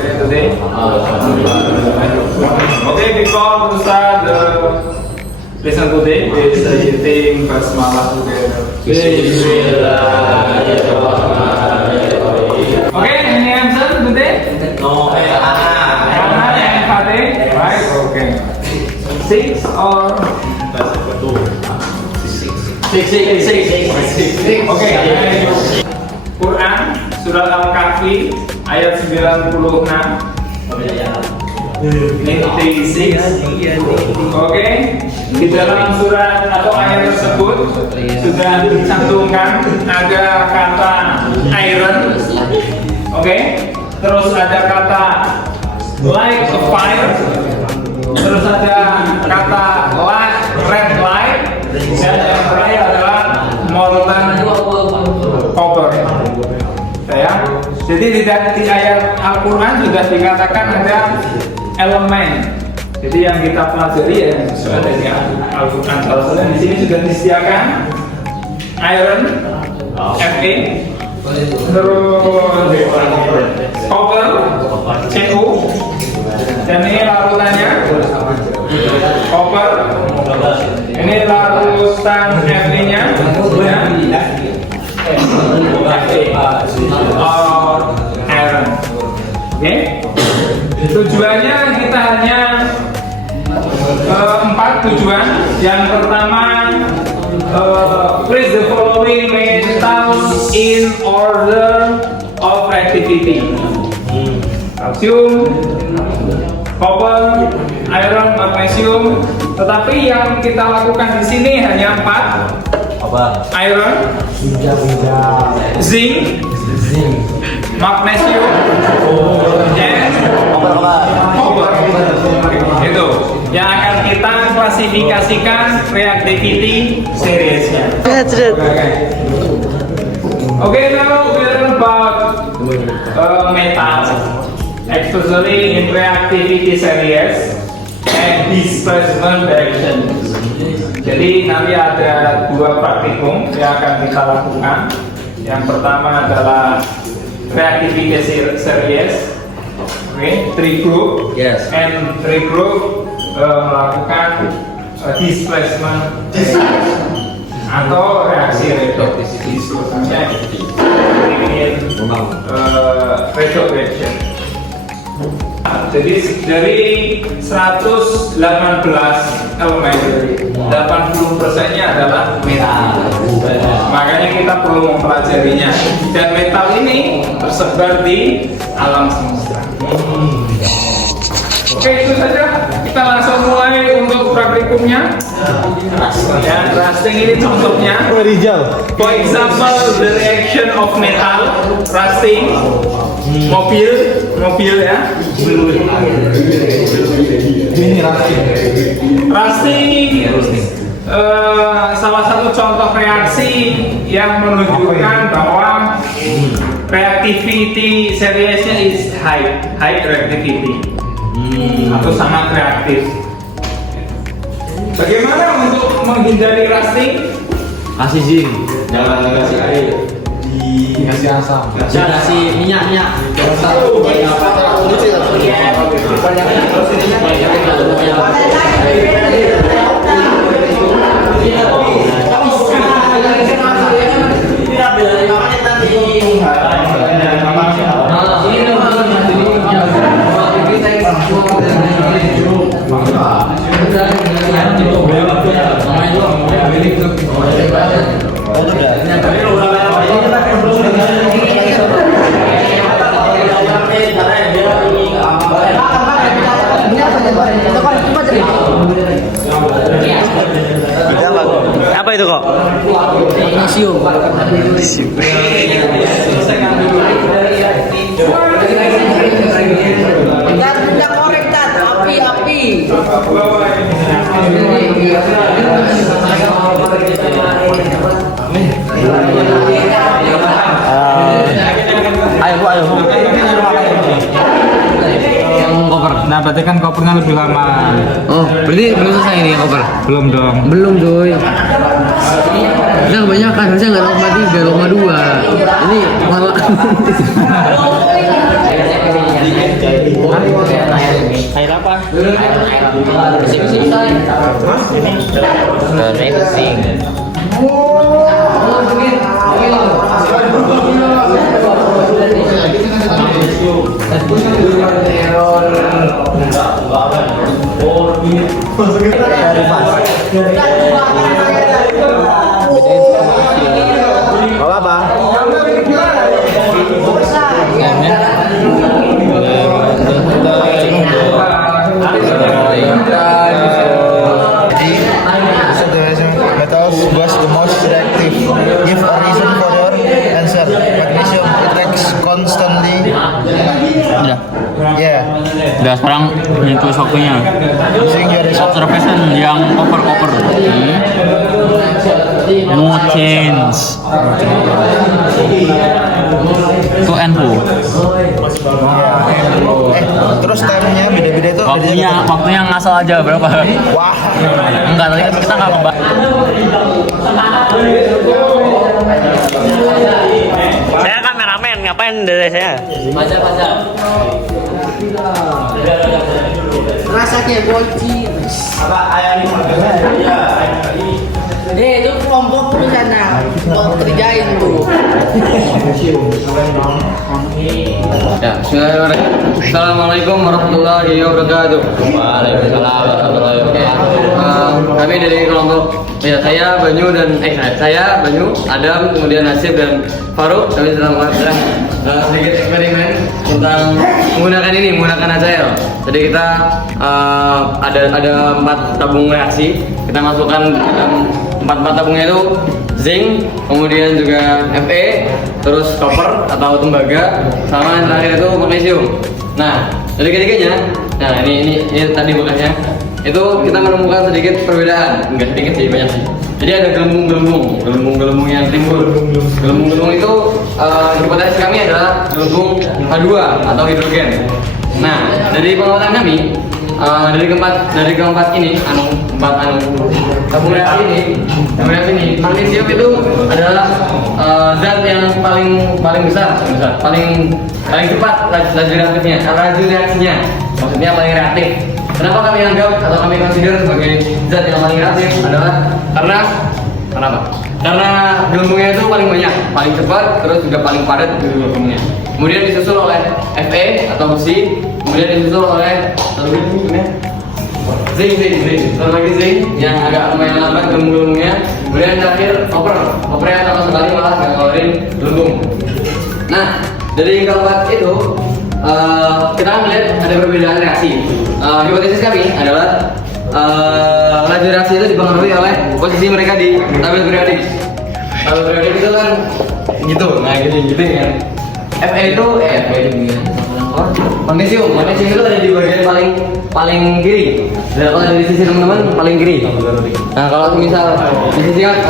today? Okay, before we start the lesson today, we reciting basmalah together. Okay, any answer today? No, Anna and Fateh, right? Okay. 6 or six. okay. Quran surat Al-Kahfi ayat 96. Oke, di dalam surat atau ayat tersebut sudah dicantumkan ada kata iron, oke, terus ada kata like a fire, terus ada kata red light, dan yang terakhir adalah molten copper. Ya, jadi di ayat Al-Quran sudah dikatakan ada elemen. Jadi yang kita pelajari ya ada di Al-Quran. Salah satunya di sini sudah disediakan iron, Fe, terus copper, Cu, dan ini larutannya copper. Ini larutan Fe-nya iron. Oke. Tujuannya kita hanya 4 tujuan. Yang pertama, place the following metals in order of activity: calcium, copper, iron, magnesium. Tetapi yang kita lakukan di sini hanya 4. Iron, zinc, magnesium, and copper. Itu yang akan kita klasifikasikan reactivity seriesnya. Okay, now we learn about metals, especially in reactivity series and displacement direction. Jadi nanti ada 2 praktikum yang akan kita lakukan. Yang pertama adalah reactivity series, okay, 3 group, Yes. and 3 group melakukan displacement atau reaksi redoksi. Sebutnya reduction. Jadi dari 118 elemen, 80%-nya adalah metal. Makanya kita perlu mempelajarinya. Dan metal ini tersebar di alam semesta. Oke, itu saja. Kita langsung mulai untuk praktikumnya. Ya, rusting ini contohnya. For example, the reaction of metal, rusting, mobil ya. Rusting, salah satu contoh reaksi yang menunjukkan bahwa reactivity seriesnya is high reactivity atau sangat reaktif. Bagaimana untuk menghindari rusting? Kasih zinc, jangan kasih air. Dikasih asam, kasih minyak. Apa itu kok? Magnesium. Tidak korek dan api. Ayo. Yang koper. Nah, berarti kan kopernya lebih lama. Oh, berarti belum selesai ini yang koper? Belum dong. Belum, coy. Nah, banyak kan, harusnya nggak 0,3, 0,2. Ini malah Air apa? Mixing. Apa? Metals was the most reactive. Give a reason for your answer. Magnesium it reacts constantly. Yeah. Udah sekarang ini tulis waktunya. Using your result. Observation yang koper-koper. Mood change. To NO. Terus time-nya beda-beda itu. Waktunya ngasal aja berapa? Wah. Enggak, tadi kita nggak ngebahas. Saya kameramen, ngapain dari saya? Rasa kayak boci. Itu kelompok di sana. Mau kerjain tuh. Ya, Assalamualaikum warahmatullahi wabarakatuh. Waalaikumsalam warahmatullahi wabarakatuh. Kami dari kelompok saya Banyu, Adam, kemudian Nasib dan Faruk. Kami sedang melakukan sedikit eksperimen tentang menggunakan azael. Jadi kita ada 4 tabung reaksi. Kita masukkan dalam 4 tabungnya itu zinc, kemudian juga Fe, terus copper atau tembaga, sama yang terakhir itu magnesium. Nah, dari ketiganya, ini tadi bekasnya, itu kita menemukan sedikit perbedaan, enggak sedikit sih, banyak sih. Jadi ada gelembung yang timbul. Gelembung itu hipotesis kami adalah gelembung H2 atau hidrogen. Nah, dari pengamatan kami, dari keempat ini, tabung reaksi ini, magnesium itu adalah zat yang paling besar, paling cepat laju reaksinya, maksudnya paling reaktif. Kenapa kami anggap atau kami consider sebagai zat yang paling reaktif adalah karena gelembungnya itu paling banyak, paling cepat, terus juga paling padat gelembungnya. Kemudian disusul oleh Fe atau besi, kemudian disusul oleh zinc yang agak lumayan lambat gelembung-gelembungnya. Kemudian terakhir copper yang sama sekali malah nggak ngeluarin gelembung. Nah, dari keempat itu kita akan melihat ada perbedaan reaksi. Hipotesis kami adalah laju reaksi itu dipengaruhi oleh posisi mereka di tabel periodik. Tabel periodik itu kan gitu, gini kan. Fe itu magnesium itu ada di bagian paling kiri. Dan kalau dari sisi teman-teman paling kiri. Nah, kalau misal di sisi apa?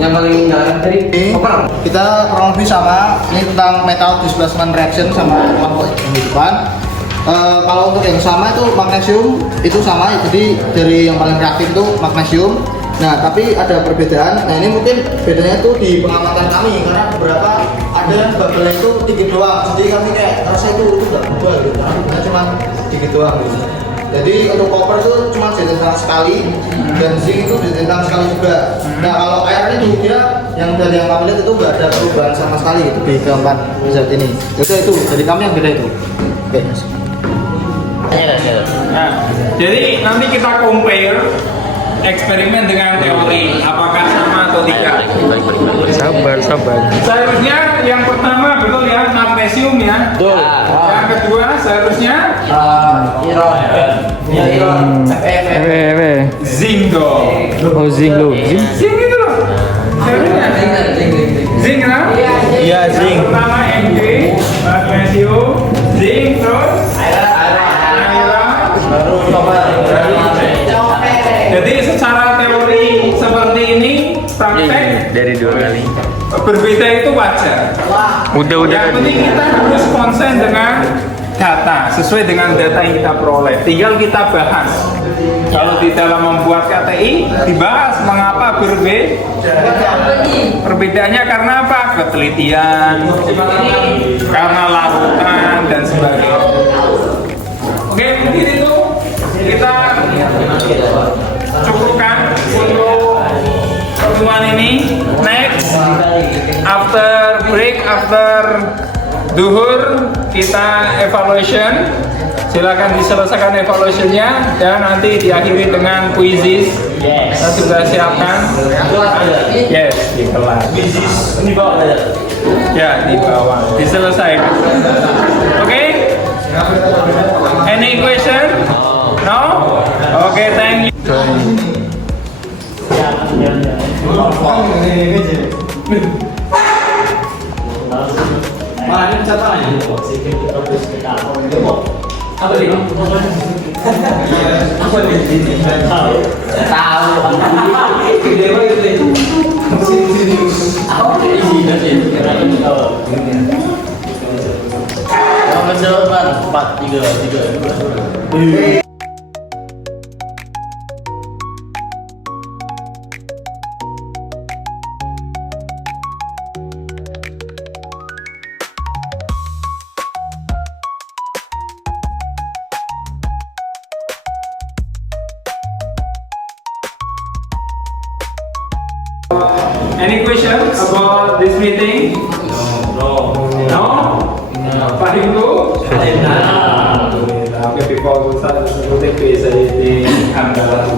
Yang paling dalam tadi copper. Kita kurang lebih sama. Ini tentang metal displacement reaction sama kelompok yang di depan. Kalau untuk yang sama itu magnesium itu sama, jadi dari yang paling reaktif itu magnesium. Nah, tapi ada perbedaan. Nah, ini mungkin bedanya itu di pengamatan kami karena beberapa ada bubble itu dikit doang. Jadi kami kayak rasa itu enggak berubah gitu. Karena cuma dikit doang gitu. Jadi untuk copper itu cuma ditentang sekali dan zinc itu ditentang sekali juga. Nah, kalau air itu dia yang dari yang kami lihat itu enggak ada perubahan sama sekali itu di keempat zat ini. Itu dari kami yang beda itu. Oke. Nah, jadi nanti kita compare eksperimen dengan teori, apakah sama atau tidak. Sabar. Seharusnya yang pertama betul ya, magnesium ya. Betul. Yang kedua seharusnya zinc dong. Oh, zinc lo. Zinc itu loh. Seharusnya zinc kan? Iya, zinc. Yang pertama Mg, magnesium, zinc, terus jadi secara teori seperti ini, praktek Dari 2 kali. berbeda itu wajar. Udah. Yang penting kita harus konsen dengan data, sesuai dengan data yang kita peroleh. Tinggal kita bahas. Kalau di dalam membuat KTI dibahas mengapa perbedaannya karena apa? Ketelitian, karena larutan dan sebagainya. duhur kita evaluation. Silakan diselesaikan evaluationnya dan nanti diakhiri dengan quizzes. Kita sudah siapkan. Yes, di kelas. Ini bawa aja. Ya, di bawah. Diselesaikan. Oke? Any question? No? Oke, thank you. Mana ini catatannya? Apa ini? Apa ini? Tahu. Gede banget itu. Apa isinya sih? Yang jawaban 4, 3. Any question about this meeting? No. No? Fahim tu? Alhamdulillah. Okay, before we start, we will take place di Andalan.